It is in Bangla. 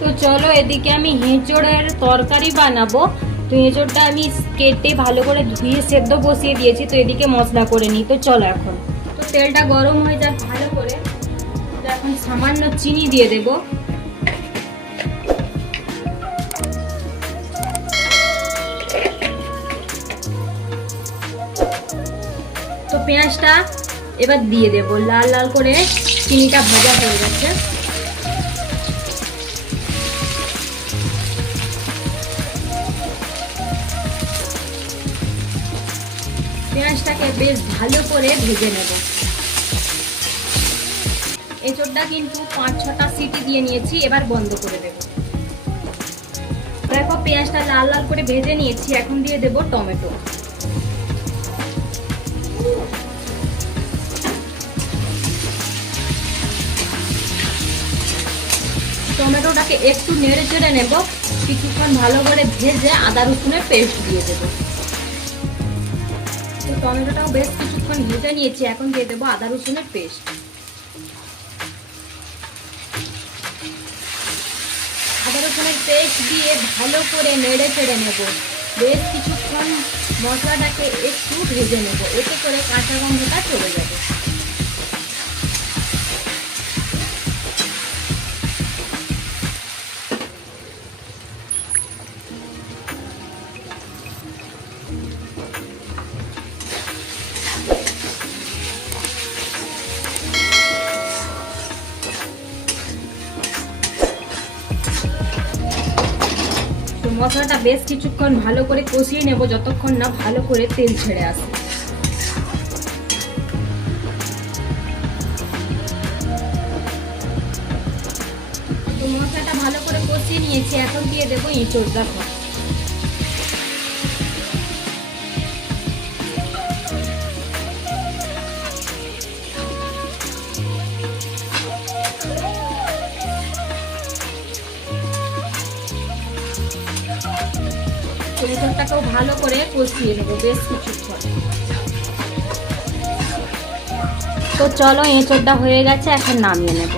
তো চলো এদিকে আমি এঁচোড়ের তরকারি বানাবো। তো এঁচোড়টা আমি কেটে ভালো করে ধুয়ে সেদ্ধ বসিয়ে দিয়েছি। তো এদিকে মশলা করে নিই। তো চলো এখন তো তেলটা গরম হয়ে যাক ভালো করে। তো এখন সামান্য চিনি দিয়ে দেব। তো পেঁয়াজটা এবার দিয়ে দেব, লাল লাল করে চিনিটা ভাজা হয়ে গেছে। পেঁয়াজটাকে বেশ ভালো করে ভেজে নেব। এঁচোড়টা কিন্তু 5-6টা সিটি দিয়ে নিয়েছি, এবার বন্ধ করে দেব। দেখো পেঁয়াজটা লাল লাল করে ভেজে নিয়েছি, এখন দিয়ে দেব টমেটো। টমেটোটাকে একটু নেড়ে চেড়ে নেব, কিছুক্ষণ ভালো করে ভেজে আদা রসুনের পেস্ট দিয়ে দেব। তো টমেটোটাও বেশ কিছুক্ষণ ভেজে নিয়েছি, এখন দিয়ে দেবো আদা রসুনের পেস্ট। আদা রসুনের পেস্ট দিয়ে ভালো করে নেড়ে চেড়ে নেব। বেশ কিছুক্ষণ মশলাটাকে একটু ভেজে নেব, এতে করে কাঁচা গন্ধটা চলে যাবে। মশলাটা বেশ কিছুক্ষণ ভালো করে কষিয়ে নেব, যতক্ষণ না ভালো করে তেল ছেড়ে আসে। তো মশলাটা ভালো করে কষিয়ে নিয়েছি, এখন দিয়ে দেবো এঁচোড়টা। এঁচোড়টাকেও ভালো করে কষিয়ে নেবো বেশ কিছুক্ষণ। তো চলো এঁচোড়টা হয়ে গেছে, এখন নামিয়ে নেব।